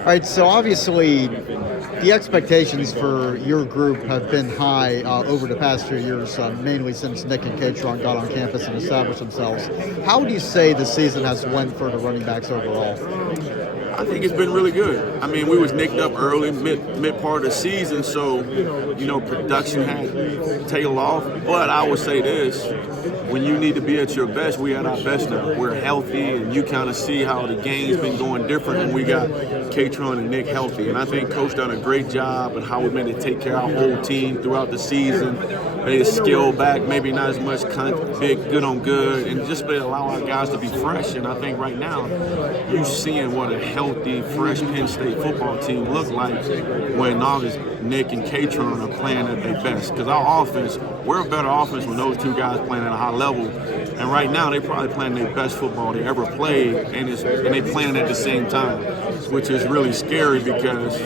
All right, so obviously the expectations for your group have been high over the past few years, mainly since Nick and Kaytron got on campus and established themselves. How would you say the season has went for the running backs overall? I think it's been really good. I mean, we was nicked up early, mid part of the season, so production had tailed off. But I would say this: when you need to be at your best, we at our best now. We're healthy, and you kind of see how the game's been going different when we got Kaytron and Nick healthy. And I think Coach done a great job at how we made to take care of our whole team throughout the season. Made it scale back, maybe not as much big good on good, and just allow our guys to be fresh. And I think right now, you seeing what a healthy, fresh Penn State football team look like when August, Nick and Kaytron are playing at their best. Because our offense, we're a better offense when those two guys playing at a high level. And right now, they're probably playing their best football they ever played, and they playing at the same time, which is really scary because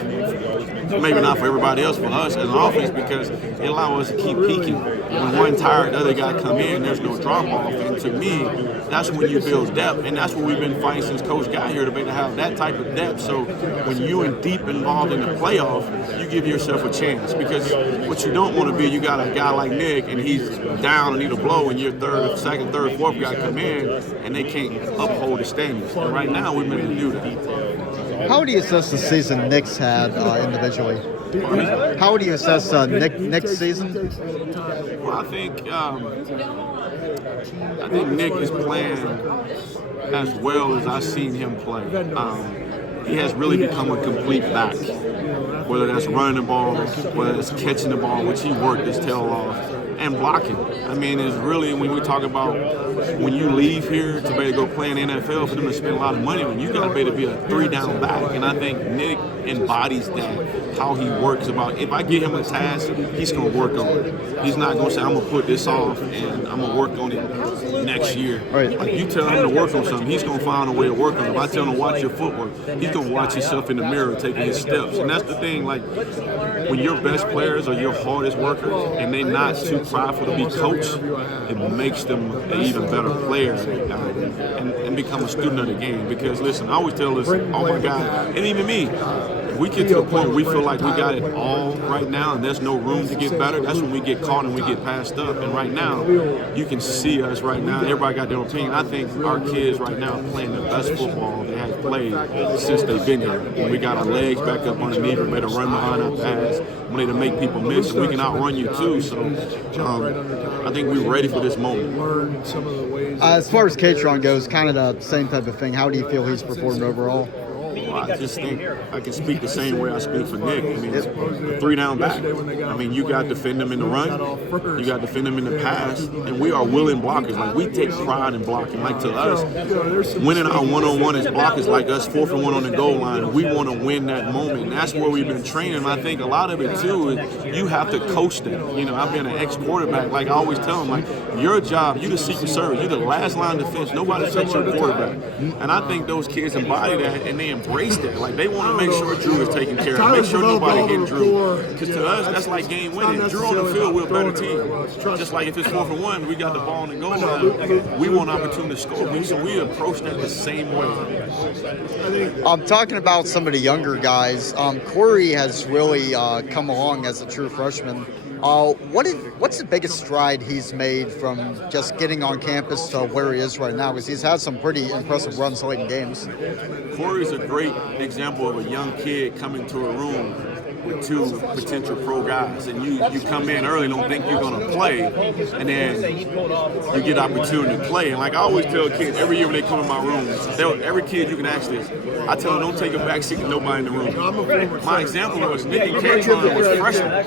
maybe not for everybody else, for us as an offense, because it allows us to keep peaking. When one tired, the other guy come in, there's no drop off. And to me, that's when you build depth, and that's what we've been fighting since Coach got here, to be able to have that type of depth. So when you're deep involved in the playoff, you give yourself a chance, because what you don't want to be, you got a guy like Nick and he's down and need a blow, and your second, third, fourth guy come in and they can't uphold the standards. And right now, we've been able to do that. How do you assess the season Nick's had individually? How would you assess Nick's season? Well, I think Nick is playing as well as I've seen him play. He has really become a complete back, whether that's running the ball, whether that's catching the ball, which he worked his tail off, and blocking. I mean, it's really, when we talk about when you leave here to be able to go play in the NFL, for them to spend a lot of money on, you got to be able to be a three-down back. And I think Nick embodies that, how he works about, if I give him a task, he's going to work on it. He's not going to say, I'm going to put this off and I'm going to work on it next year. Right. Like, you tell him to work on something, he's going to find a way to work on it. If I tell him to watch your footwork, he's going to watch himself in the mirror taking his steps. And that's the thing, like, when your best players are your hardest workers and they're not too prideful to be coached, it makes them an even better player and become a student of the game. Because listen, I always tell this, all my guys, and even me, if we get to the point where we feel like we got it all right now and there's no room to get better, that's when we get caught and we get passed up. And right now, you can see us right now, everybody got their own opinion. I think our kids right now are playing the best football they have played since they've been here. When we got our legs back up underneath, we made a run behind our pass, we made to make people miss, and we can outrun you too. So I think we're ready for this moment. As far as Kaytron goes, kind of the same type of thing. How do you feel he's performed overall? I just think I can speak the same way I speak for Nick. I mean, a three-down back. I mean, you got to defend him in the run, you got to defend him in the pass, and we are willing blockers. Like, we take pride in blocking. Like, to us, winning our one-on-one as blockers, like us 4th and 1 on the goal line, we want to win that moment. And that's where we've been training. And I think a lot of it, too, is you have to coach them. You know, I've been an ex-quarterback. Like, I always tell them, like, your job, you the secret service, you the last line of defense. Nobody sets your quarterback. And I think those kids embody that, and they embrace that. Like, they want to make sure Drew is taken care of, make sure nobody hit Drew. Because to us, that's like game winning. Drew on the field, we're a better team. Just like if it's 4th and 1, we got the ball in the goal line, we want an opportunity to score. So we approach that the same way. I'm talking about some of the younger guys. Corey has really come along as a true freshman. What's the biggest stride he's made from just getting on campus to where he is right now? Because he's had some pretty impressive runs late in games. Corey's a great example of a young kid coming to a room with two potential pro guys, and you come in early and don't think you're going to play, and then you get opportunity to play. And like I always tell kids, every year when they come in my room, every kid you can ask this, I tell them don't take a back seat to nobody in the room. My example was Nick and Kaytron was freshmen.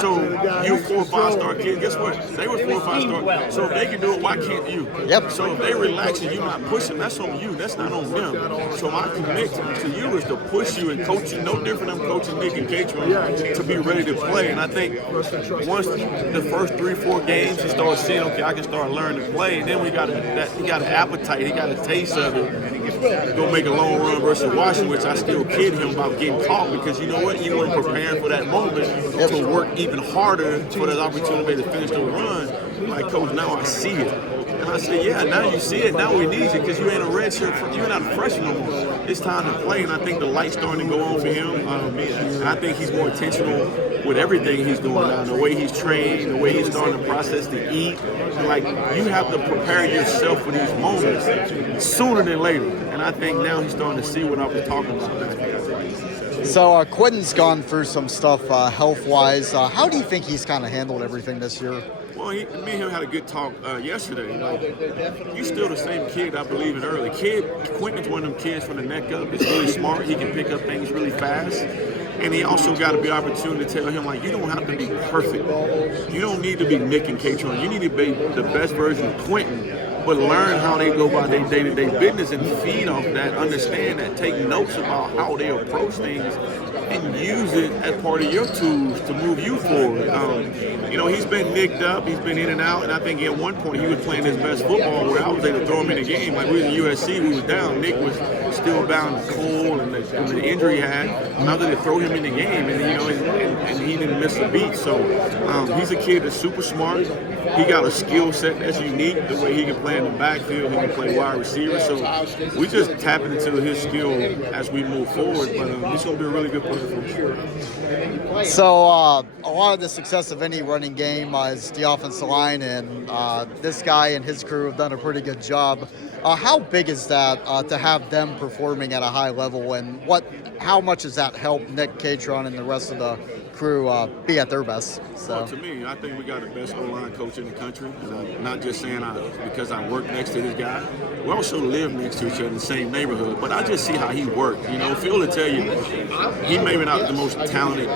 So you 4 or 5 star kids, guess what? They were 4 or 5 star. So if they can do it, why can't you? Yep. So if they relax and you're not pushing, that's on you. That's not on them. So my commitment to you is to push you and coach you, no different than coaching Nick and Kaytron, to be ready to play. And I think once the first 3-4 games, he starts seeing, okay, I can start learning to play. And then he got an appetite, he got a taste of it. Go make a long run versus Washington, which I still kid him about getting caught, because you know what? You weren't preparing for that moment to work even harder for that opportunity to finish the run. Like, Coach, now I see it. And I say, yeah, now you see it. Now we need you, because you ain't a red shirt. You're not a freshman no more. it's time to play, and I think the light's starting to go on for him. And I think he's more intentional with everything he's doing now, the way he's trained, the way he's starting to process to eat. And like, you have to prepare yourself for these moments sooner than later. And I think now he's starting to see what I was talking about. So Quentin's gone through some stuff health-wise. How do you think he's kind of handled everything this year? Well, me and him had a good talk yesterday. Like, you still the same kid I believe in early. Quentin's one of them kids from the neck up. He's really smart. He can pick up things really fast. And he also got to be opportunity to tell him, like, you don't have to be perfect. You don't need to be Nick and Kaytron. You need to be the best version of Quentin, but learn how they go about their day-to-day business and feed off that, understand that, take notes about how they approach things, and use it as part of your tools to move you forward. He's been nicked up, he's been in and out, and I think at one point he was playing his best football where I was able to throw him in the game. Like, we was in USC, we was down. Nick was still bound to cold and the injury he had. Now they throw him in the game, and he didn't miss a beat. So he's a kid that's super smart. He got a skill set that's unique, the way he can play in the backfield, he can play wide receiver. So we just tapping into his skill as we move forward, but he's going to be a really good player for sure. So a lot of the success of any running game is the offensive line, and this guy and his crew have done a pretty good job. How big is that to have them performing at a high level, and how much does that help Nick, Kaytron, and the rest of the crew be at their best? Well, to me, I think we got the best O-line coach in the country, and I'm not just saying because I work next to this guy. We also live next to each other in the same neighborhood, but I just see how he works. Phil will tell you, he maybe not the most talented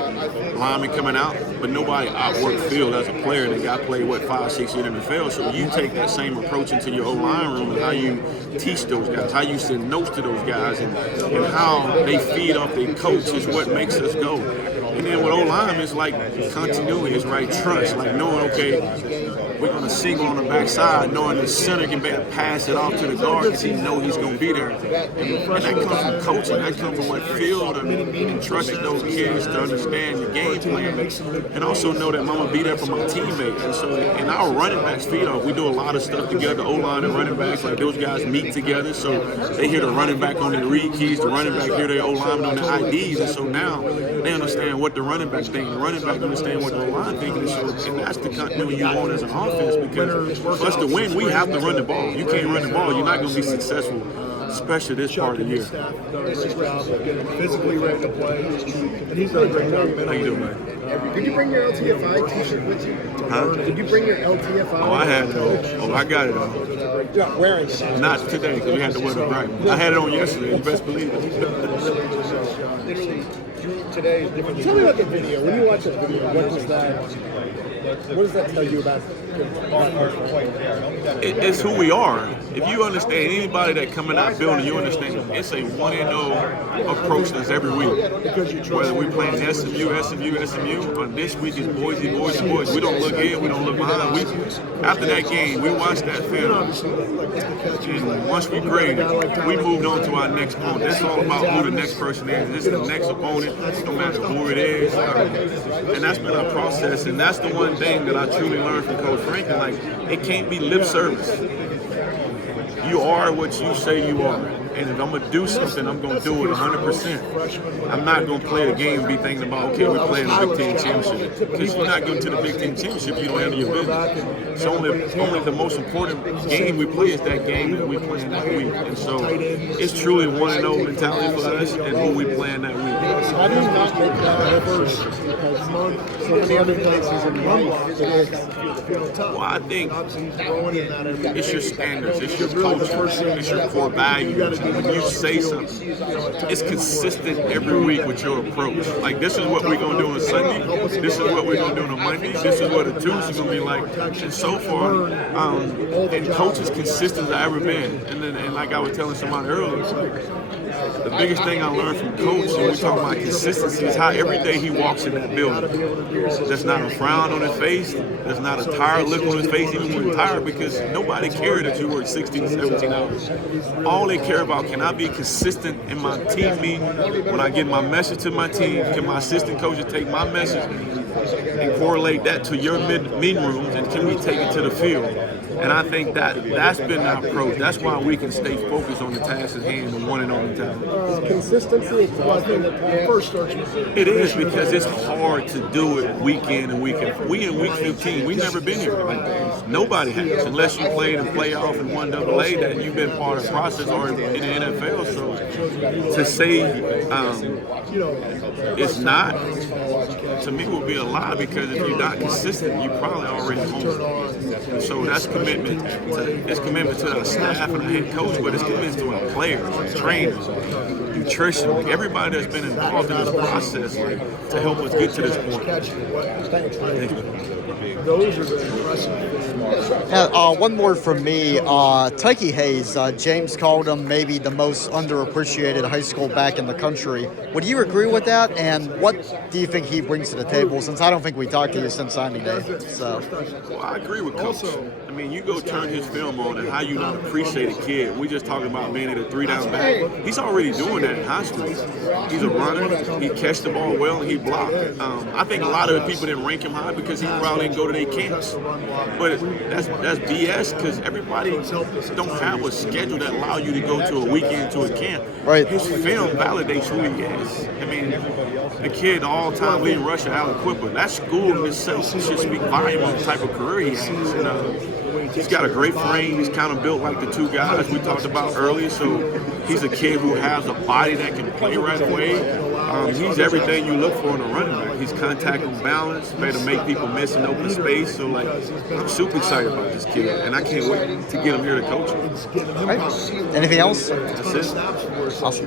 lineman coming out, but nobody outworked Phil as a player. The guy played, 5-6 years in the NFL, so you take that same approach into your O-line room and how you teach those guys, how you send notes to those guys, and how they feed off their coach is what makes us go. And then with O-line, it's like continuity, it's right trust, like knowing, okay, we're going to single on the backside, knowing the center can better pass it off to the guard because he knows he's going to be there. And that comes from coaching. That comes from what Phil entrusted those kids to understand the game plan and also know that I'm going to be there for my teammates. And so in our running backs feed off, we do a lot of stuff together, O-line and running backs. Like, those guys meet together, so they hear the running back on their read keys, the running back hear their O-lineman on their IDs. And so now they understand what the running back thinks. The running back understand what the O-line thinks. And that's the continuity you want as an offense, because for us to win, we have to run the ball. You can't run the ball, you're not going to be successful, especially this part of the year. Physically ready to play, and he's done a great job. How you doing, man? Did you bring your LTFI t-shirt with you? Huh? Did you bring your LTFI? Oh, I had it on. Oh, I got it on. Yeah, wearing it. Not today, because we had to wear the bright one. I had it on yesterday, you best believe it. Literally, today is different. Tell me about the video. When you watch that video, what does that tell you about It's who we are. If you understand, anybody that coming out building, you understand it's a 1-0 approach that's every week. Whether we playing SMU, or this week is Boise. We don't look in, we don't look behind. After that game, we watched that film, and once we graded, we moved on to our next opponent. That's all about who the next person is. This is the next opponent, no matter who it is. And that's been our process, and that's the one thing that I truly learned from Coach Franklin. Like, it can't be lip service. You are what you say you are. And if I'm going to do something, I'm going to do it 100%. I'm not going to play the game and be thinking about, okay, we're playing the Big Ten Championship. Because you're not going to the Big Ten Championship, you don't handle your business. So only the most important game we play is that game that we play in that week. And so it's truly 1-0 mentality for us and who we play in that week. How do you not make that reverse? Because so many other places in life, well, I think it's your standards, it's your culture, it's your core values. When you say something, it's consistent every week with your approach. Like, this is what we're going to do on Sunday, this is what we're going to do on a Monday, this is what a Tuesday's going to be like. And so far, and coach is consistent as I've ever been. And like I was telling somebody earlier, the biggest thing I learned from Coach, and we talk about consistency, is how every day he walks in that building. There's not a frown on his face. There's not a tired look on his face, even when he's tired, because nobody cared that you work 16, 17 hours. All they care about, can I be consistent in my team meeting? When I get my message to my team, can my assistant coaches take my message and correlate that to your meeting rooms, and can we take it to the field? And I think that's been our approach. That's why we can stay focused on the task at hand and one and only talent. Consistency, it's the first starts. It is, because it's hard to do it week in and week out. We in week 15, we've never been here. Like, nobody has, unless you played in playoff and won AA, that you've been part of the process or in the NFL. So to say it's not, to me, would be a lie, because if you're not consistent, you probably already home. So that's commitment. It's commitment to our staff and our head coach, but it's commitment to our players, trainers, nutrition, like everybody that's been involved in this process, like, to help us get to this point. Thank you. Those are the impressive things. One more from me. Tyke Hayes, James called him maybe the most underappreciated high school back in the country. Would you agree with that? And what do you think he brings to the table, since I don't think we talked to you since signing day? So. Well, I agree with Coach. I mean, you go turn his film on and how you not appreciate a kid. We just talking about being at a 3-down back. He's already doing that in high school. He's a runner. He catch the ball well and he blocked. I think a lot of people didn't rank him high because he probably didn't go to their camps. But that's BS, because everybody don't have a schedule that allow you to go to a weekend to a camp. Right. His film validates who he is. I mean, the kid, all-time leading rusher, Allen Quipper, that school in itself should speak volume of the type of career he has. And, he's got a great frame. He's kind of built like the two guys we talked about earlier. So he's a kid who has a body that can play right away. He's everything you look for in a running back. He's contact and balance, better to make people miss in open space. So, like, I'm super excited about this kid, and I can't wait to get him here to coach him. All right. Anything else? That's it. Awesome.